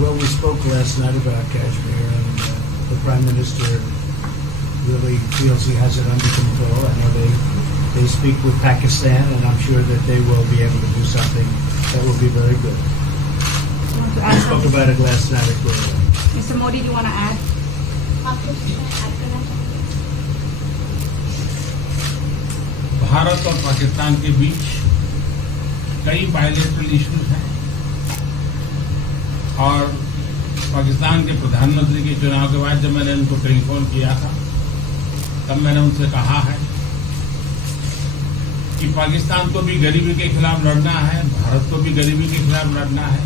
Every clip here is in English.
Well, we spoke last night about Kashmir, and the Prime Minister really feels he has it under control. I know they speak with Pakistan, and I'm sure that they will be able to do something that will be very good. We spoke about it last night at Guru. Mr. Modi, do you want to add? Bharat और पाकिस्तान के बीच कई bilateral issues हैं और पाकिस्तान के प्रधानमंत्री के चुनाव के बाद जब मैंने उनको टेलीफोन किया था तब मैंने उनसे कहा है कि पाकिस्तान को भी गरीबी के खिलाफ लड़ना है, भारत को भी गरीबी के खिलाफ लड़ना है,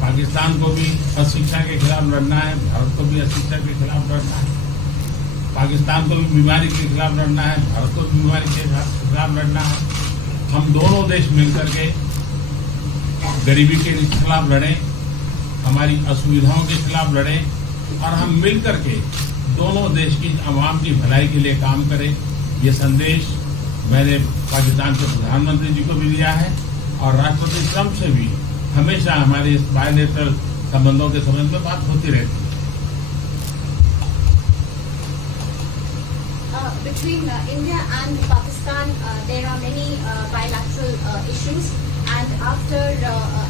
पाकिस्तान को भी अशिक्षा के खिलाफ लड़ना है, भारत को भी अशिक्षा के खिलाफ लड़ना है, पाकिस्तान को भी बीमारी के खिलाफ लड़ना है, भारत को भी बीमारी के खिलाफ लड़ना है। हम दोनों देश मिलकर के गरीबी के खिलाफ लड़ें, हमारी असुविधाओं के खिलाफ लड़ें और हम मिलकर के दोनों देश की आवाम की भलाई के लिए काम करें। ये संदेश मैंने पाकिस्तान के प्रधानमंत्री जी को भी दिया है और राष्ट्रपति ट्रंप से भी हमेशा हमारे इस बायलैटरल संबंधों के संबंध में बात होती रहती है। Between India and Pakistan, there are many bilateral issues. And after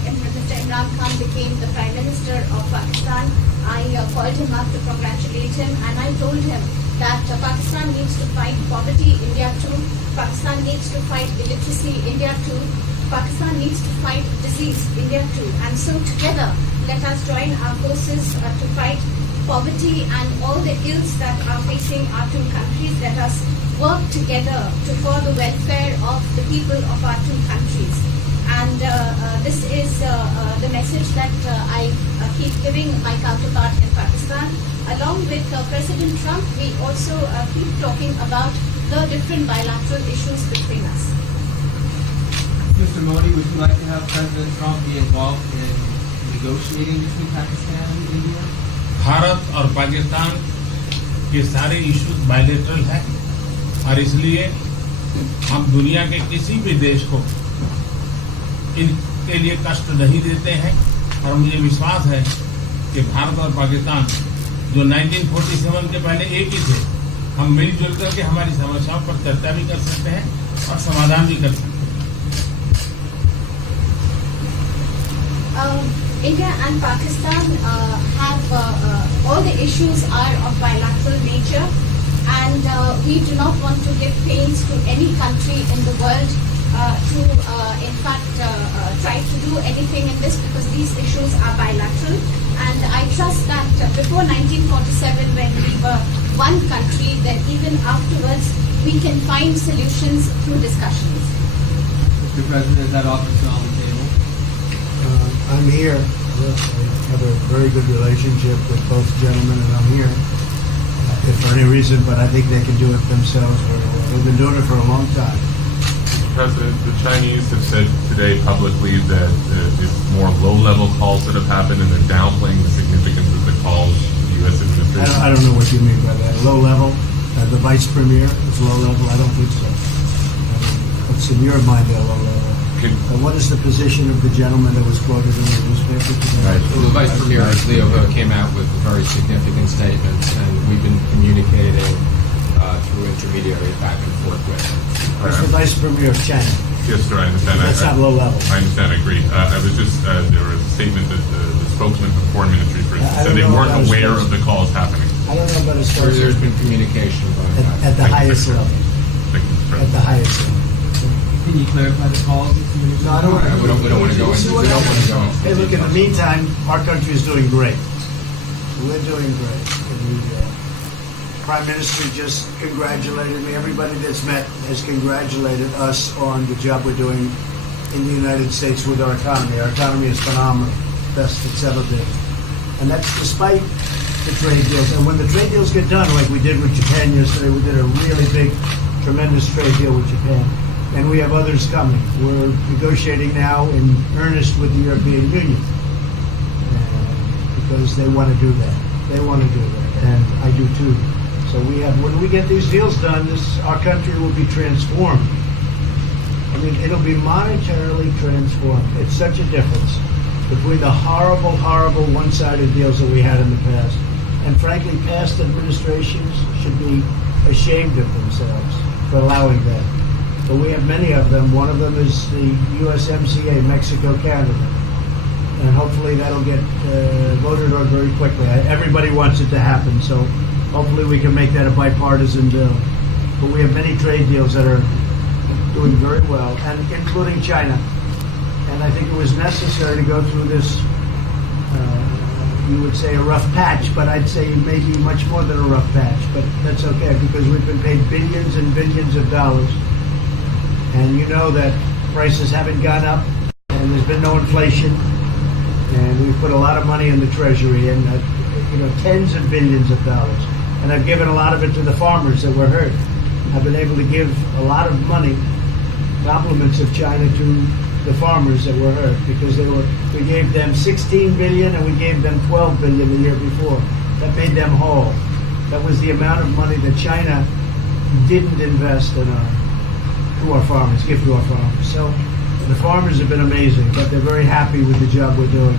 Mr. Imran Khan became the Prime Minister of Pakistan, I called him up to congratulate him, and I told him that Pakistan needs to fight poverty, India too. Pakistan needs to fight illiteracy, India too. Pakistan needs to fight disease, India too. And so together, let us join our forces to fight poverty and all the ills that are facing our two countries. Let us work together for the welfare of the people of our two countries. And this is the message that I keep giving my counterpart in Pakistan. Along with President Trump, we also keep talking about the different bilateral issues between us. Mr. Modi, would you like to have President Trump be involved in negotiating between Pakistan and India? Bharat और पाकिस्तान के सारे issues bilateral हैं और इसलिए हम दुनिया के किसी भी देश को इनके लिए कष्ट नहीं देते हैं और मुझे विश्वास है कि भारत और पाकिस्तान जो 1947 के पहले एक ही थे, हम मिलजुल करके हमारी समस्याओं पर चर्चा भी कर सकते हैं और समाधान भी कर सकते हैं। India and Pakistan have all the issues are of bilateral nature, and we do not want to give pains to any country in the world to in fact try to do anything in this, because these issues are bilateral. And I trust that before 1947, when we were one country, then even afterwards we can find solutions through discussions. Mr. President, is that offer still on the table? I'm here. I have a very good relationship with both gentlemen, and I'm here if for any reason, but I think they can do it themselves very well. They've been doing it for a long time. President, the Chinese have said today publicly that it's more low-level calls that have happened, and they're downplaying the significance of the calls the U.S. administration. I don't know what you mean by that. Low level? The vice premier is low level? I don't think so. What's in your mind, they're low level? What is the position of the gentleman that was quoted in the newspaper today? Right. Well, the Vice Premier, Leo Ho, came out with very significant statements, and we've been communicating through intermediaries back and forth with him. That's the Vice Premier of China. Yes, sir, I understand. That's not low level. I understand, I agree. I was just, there was a statement that the spokesman for the Foreign Ministry, for instance, said they weren't aware of the calls happening. I don't know about his There's been communication at the highest level. Thank you, Mr. At the President. highest level. Can you clarify the calls? No, I don't want to. We don't want to go into. We don't want to go into. Hey, look, in the meantime, our country is doing great. We're doing great. And the Prime Minister just congratulated me. Everybody that's met has congratulated us on the job we're doing in the United States with our economy. Our economy is phenomenal, best it's ever been. And that's despite the trade deals. And when the trade deals get done, like we did with Japan yesterday, we did a really big, tremendous trade deal with Japan. And we have others coming. We're negotiating now in earnest with the European Union because they want to do that. They want to do that, and I do too. So we have. When we get these deals done, our country will be transformed. I mean, it'll be monetarily transformed. It's such a difference between the horrible, horrible one-sided deals that we had in the past. And frankly, past administrations should be ashamed of themselves for allowing that. But we have many of them. One of them is the USMCA, Mexico-Canada. And hopefully that'll get voted on very quickly. Everybody wants it to happen, so hopefully we can make that a bipartisan bill. But we have many trade deals that are doing very well, and including China. And I think it was necessary to go through this, you would say a rough patch, but I'd say maybe much more than a rough patch. But that's okay, because we've been paid billions and billions of dollars. And you know that prices haven't gone up, and there's been no inflation. And we've put a lot of money in the Treasury, and tens of billions of dollars. And I've given a lot of it to the farmers that were hurt. I've been able to give a lot of money, compliments of China, to the farmers that were hurt, because we gave them 16 billion and we gave them 12 billion the year before. That made them whole. That was the amount of money that China didn't invest in to our farmers, give to our farmers. So the farmers have been amazing, but they're very happy with the job we're doing.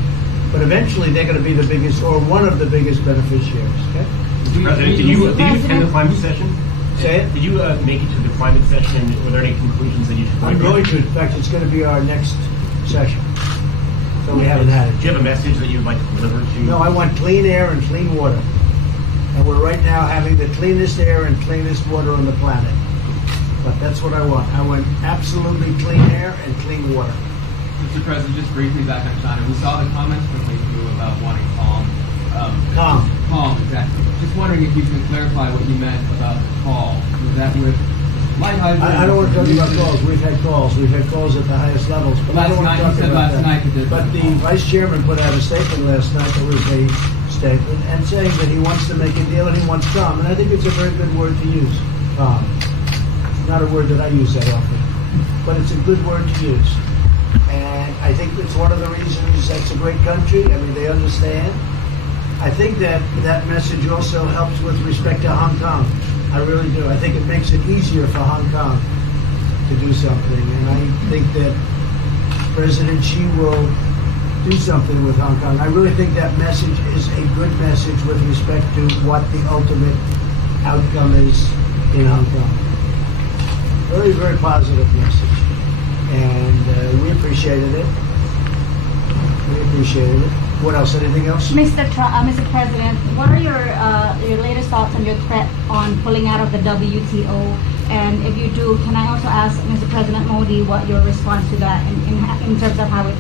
But eventually they're going to be the biggest, or one of the biggest beneficiaries. Okay? Mr. President, did you attend the climate session? Say it? Did you make it to the climate session, and were there any conclusions that you took away I'm from it? going to. In fact, it's going to be our next session. So we haven't had it. Do you have a message that you would like to deliver to? No, I want clean air and clean water. And we're right now having the cleanest air and cleanest water on the planet. But that's what I want. I want absolutely clean air and clean water. Mr. President, just briefly back on China, we saw the comments from you about wanting calm. Calm. Calm, exactly. Just wondering if you could clarify what you meant about the call. Was that with light hydrogen? I don't want to talk about calls. We've had calls. We've had calls at the highest levels. But I don't want to talk about that. But the Vice Chairman put out a statement last night that was a statement and saying that he wants to make a deal and he wants calm. And I think it's a very good word to use. Calm. Not a word that I use that often, but it's a good word to use. And I think it's one of the reasons that's a great country. I mean, they understand. I think that that message also helps with respect to Hong Kong. I really do. I think it makes it easier for Hong Kong to do something. And I think that President Xi will do something with Hong Kong. I really think that message is a good message with respect to what the ultimate outcome is in Hong Kong. Very, very positive message. And we appreciated it. We appreciated it. What else? Anything else? Mr. President, what are your latest thoughts on your threat on pulling out of the WTO? And if you do, can I also ask Mr. President Modi what your response to that in terms of how it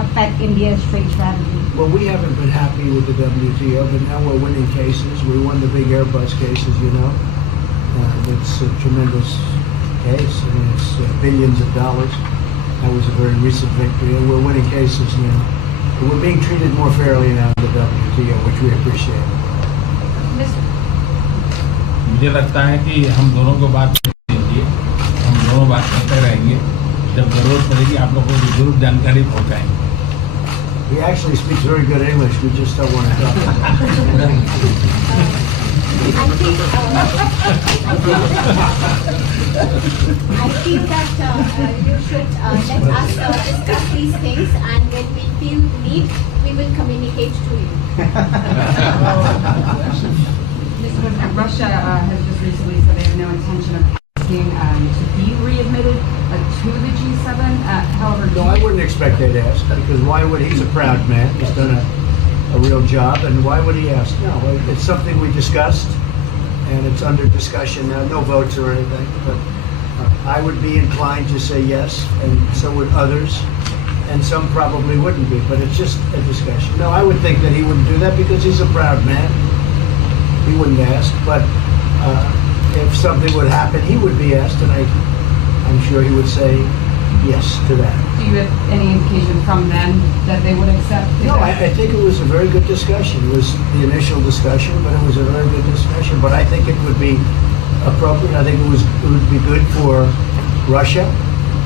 affect India's trade strategy? Well, we haven't been happy with the WTO, but now we're winning cases. We won the big Airbus cases, you know. It's a tremendous case. I mean, it's billions of dollars. That was a very recent victory, and we're winning cases now. But we're being treated more fairly now in the WTO, which we appreciate. मुझे लगता है कि हम दोनों को बात कीजिए, हम दोनों बात करते रहेंगे. जब जरूरत पड़ेगी आप लोगों को जरूर जानकारी पहुंचाएंगे. He actually speaks very good English. We just don't want to talk about it. I feel that you should let us discuss these things, and when we feel the need, we will communicate to you. Mr. President, Russia has just recently said they have no intention of asking to be readmitted to the G7. However, No, I wouldn't expect they'd ask, because why would he's a proud man. He's done a real job, and why would he ask? No, it's something we discussed, and it's under discussion now. No votes or anything, but I would be inclined to say yes, and so would others, and some probably wouldn't be, but it's just a discussion. No, I would think that he wouldn't do that because he's a proud man. He wouldn't ask, but if something would happen, he would be asked, and I'm sure he would say yes to that. do you have any indication from them that they would accept? No, I think it was a very good discussion. It was the initial discussion, but it was a very good discussion. But I think it would be appropriate. I think it would be good for Russia.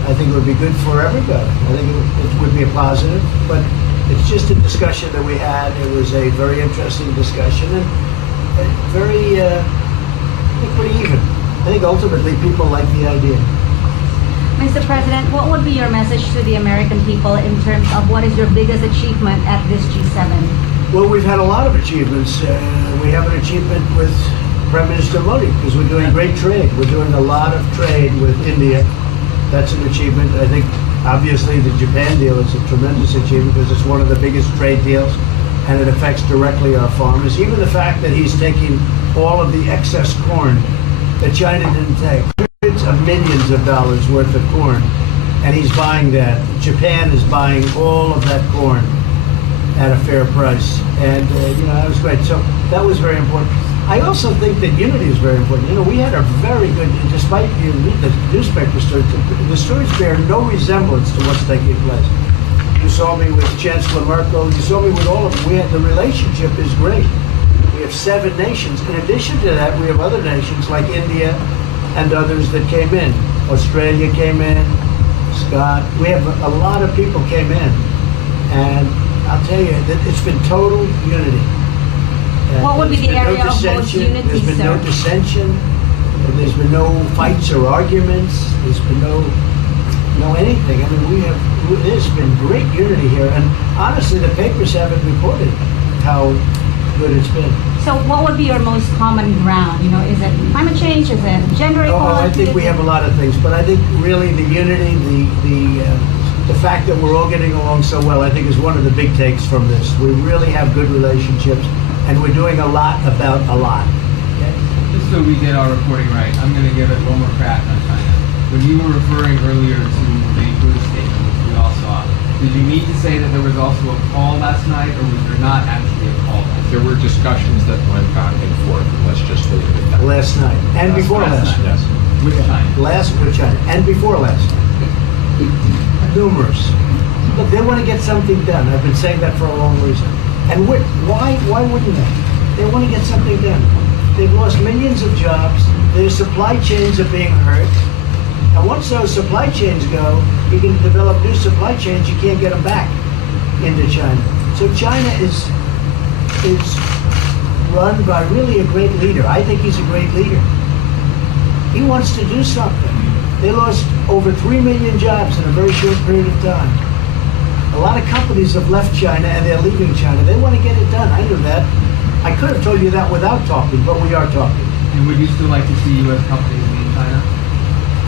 I think it would be good for everybody. I think it would be a positive. But it's just a discussion that we had. It was a very interesting discussion and very, I think, pretty even. I think ultimately people like the idea. Mr. President, what would be your message to the American people in terms of what is your biggest achievement at this G7? Well, we've had a lot of achievements. We have an achievement with Prime Minister Modi because we're doing great trade. We're doing a lot of trade with India. That's an achievement. I think, obviously, the Japan deal is a tremendous achievement because it's one of the biggest trade deals and it affects directly our farmers. Even the fact that he's taking all of the excess corn that China didn't take, hundreds of millions of dollars worth of corn, and he's buying that. Japan is buying all of that corn at a fair price. And, that was great. So that was very important. I also think that unity is very important. We had a very good, despite you read the newspaper stories, the stories bear no resemblance to what's taking place. You saw me with Chancellor Merkel. You saw me with all of them. The relationship is great. We have 7 nations. In addition to that, we have other nations like India and others that came in. Australia came in, Scott. We have a lot of people came in. And I'll tell you, that it's been total unity. What would be the There's been area of most unity, There's been no sir? dissension. There's been no fights or arguments. There's been no anything. I mean, there's been great unity here. And honestly, the papers haven't reported how good it's been. So what would be your most common ground? Is it climate change? Is it gender equality? I think we have a lot of things, but I think really the unity, the fact that we're all getting along so well, I think is one of the big takes from this. We really have good relationships, and we're doing a lot about a lot. Okay? Just so we get our reporting right, I'm going to give it one more crack on China. When you were referring earlier to the Buddha statement, which we all saw, did you mean to say that there was also a call last night, or was there not actually a call last night? There were discussions that went back and forth, and let's just leave it at that. Last night, and before last night. Yes. With China? Last with China, and before last night. Numerous. Look, they want to get something done. I've been saying that for a long reason. And why wouldn't they? They want to get something done. They've lost millions of jobs. Their supply chains are being hurt. And once those supply chains go, you can develop new supply chains. You can't get them back into China. So China is run by really a great leader. I think he's a great leader. He wants to do something. They lost over 3 million jobs in a very short period of time. A lot of companies have left China and they're leaving China. They want to get it done. I knew that. I could have told you that without talking, but we are talking. And would you still like to see U.S. companies leave China?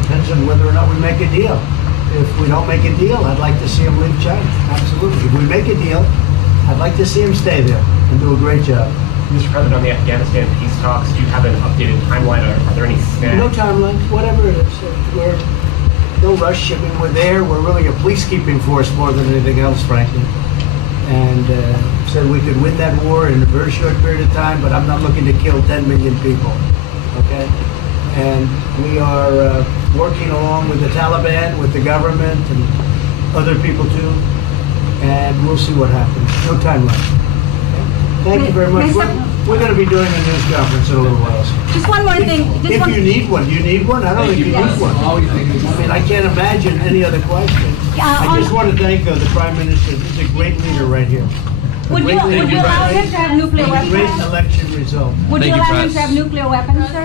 Depends on whether or not we make a deal. If we don't make a deal, I'd like to see them leave China. Absolutely. If we make a deal, I'd like to see them stay there and do a great job. Mr. President, on the Afghanistan peace talks, do you have an updated timeline? Are there any snags? No timeline, whatever it is. We're no rush. I mean, we're there. We're really a peacekeeping force more than anything else, frankly. And said we could win that war in a very short period of time, but I'm not looking to kill 10 million people. Okay? And we are working along with the Taliban, with the government, and other people too. And we'll see what happens. No timeline. Okay? Thank you very much. We're going to be doing a news conference in a little while. Just one more thing. If you need one, do you need one? I don't think you need one. Always thinking. I mean, I can't imagine any other question. I just want to thank the Prime Minister. He's a great leader right here. Would you allow him to have nuclear Great weapons? election result. Would you allow him to have nuclear weapons, sir?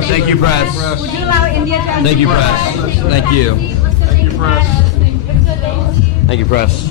Thank you, press. Would you allow India to have Thank you, nuclear press. weapons? Thank you. Thank you, press.